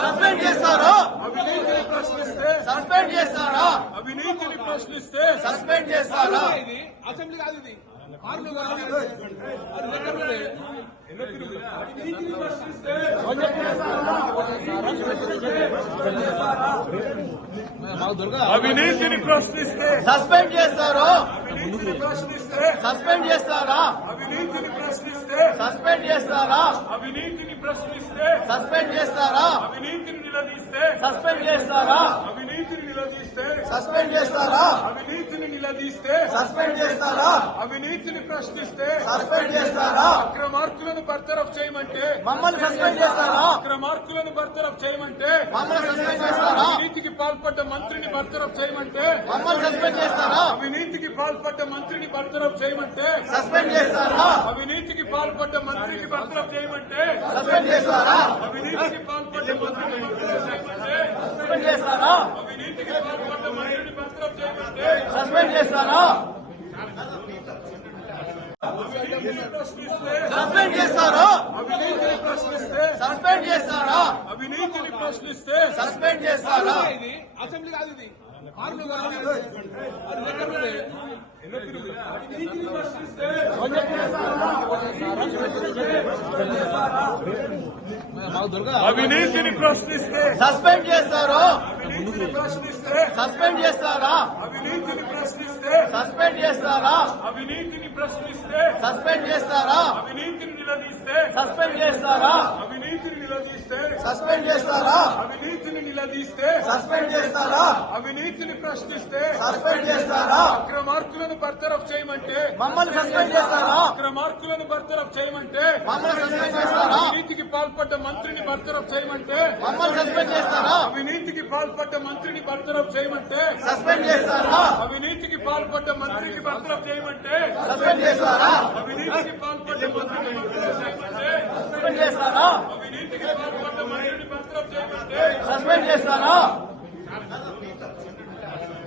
Suspend చేస్తారా? Suspend చేస్తారా? అవినీతిని ప్రశ్నిస్తే సస్పెండ్ చేస్తారా? ఇది అసెంబ్లీ కాదు, ఇది అవినీతిని ప్రశ్నిస్తే సస్పెండ్ చేస్తారా? అవినీతిని ప్రశ్నిస్తే సస్పెండ్ చేస్తారా? అవినీతిని ప్రశ్నిస్తే సస్పెండ్ చేస్తారా? అవినీతిని ప్రశ్నిస్తే సస్పెండ్ చేస్తారా? అవినీతిని నిలదీస్తే సస్పెండ్ చేస్తారా? అవినీతిని నిలదీస్తే సస్పెండ్ చేస్తారా? అవినీతిని నిలదీస్తే సస్పెండ్ చేస్తారా? అవినీతిని ప్రశ్నిస్తే సస్పెండ్ చేస్తారా? అక్రమార్కులను బర్తరఫ్ చేయమంటే మమ్మల్ని సస్పెండ్ చేస్తారా? అక్రమార్కులను బర్తరఫ్ చేయమంటే మమ్మల్ని సస్పెండ్ చేస్తారా? అవినీతికి పాల్పడ్డ మంత్రిని బర్తరఫ్ చేయమంటే మమ్మల్ని సస్పెండ్ చేస్తారా? అవినీతికి పాల్పడ్డ మంత్రిని బర్తరఫ్ చేయమంటే సస్పెండ్ చేస్తారా? అవినీతికి పాల్పడ్డ మంత్రికి బర్తరఫ్ చేయమంటే సస్పెండ్ చేస్తారా? అవినీతికి పాల్పడ్డ మంత్రిని బర్తరఫ్ చేయమంటే సస్పెండ్ చేస్తారా? అవినీతికి పాల్పడ్డ మంత్రిని బర్తరఫ్ చేయమంటే సస్పెండ్ చేస్తారా? అవినీతిని ప్రశ్నిస్తే సస్పెండ్ చేస్తారా? అవినీతిని ప్రశ్నిస్తే సస్పెండ్ చేస్తారా? అవినీతిని ప్రశ్నిస్తే సస్పెండ్ చేస్తారా? ఇది అసెంబ్లీ కాదు, ఇది అవినీతిని ప్రశ్నిస్తే సస్పెండ్ చేస్తారా? అవినీతిని ప్రశ్నిస్తే సస్పెండ్ చేస్తారా? అవినీతిని ప్రశ్నిస్తే సస్పెండ్ చేస్తారా? అవినీతిని ప్రశ్నిస్తే సస్పెండ్ చేస్తారా? అవినీతిని నిలదీస్తే సస్పెండ్ చేస్తారా? అవినీతిని నిలదీస్తే సస్పెండ్ చేస్తారా? అవినీతిని నిలదీస్తే సస్పెండ్ చేస్తారా? అవినీతిని ప్రశ్నిస్తే సస్పెండ్ చేస్తారా? అక్రమార్కులను బర్తరఫ్ చేయమంటే మమ్మల్ని సస్పెండ్ చేస్తారా? అక్రమార్కులను బర్తరఫ్ చేయమంటే మమ్మల్ని సస్పెండ్ చేస్తారా? అవినీతికి పాల్పడ్డ మంత్రిని బర్తరఫ్ చేయమంటే మమ్మల్ని సస్పెండ్ చేస్తారా? అవినీతికి పాల్పడ్డ మంత్రిని బర్తరఫ్ చేయమంటే సస్పెండ్ చేస్తారా? అవినీతికి పాల్పడ్డ మంత్రికి బర్తరఫ్ చేయమంటే సస్పెండ్ చేస్తారా? అవినీతికి పాల్పడ్డ మంత్రిని బర్తరఫ్ చేయమంటే సస్పెండ్ చేస్తారా? అవినీతికి పాల్పడ్డ మంత్రిని బర్తరఫ్ చేయమంటే సస్పెండ్ చేస్తారా?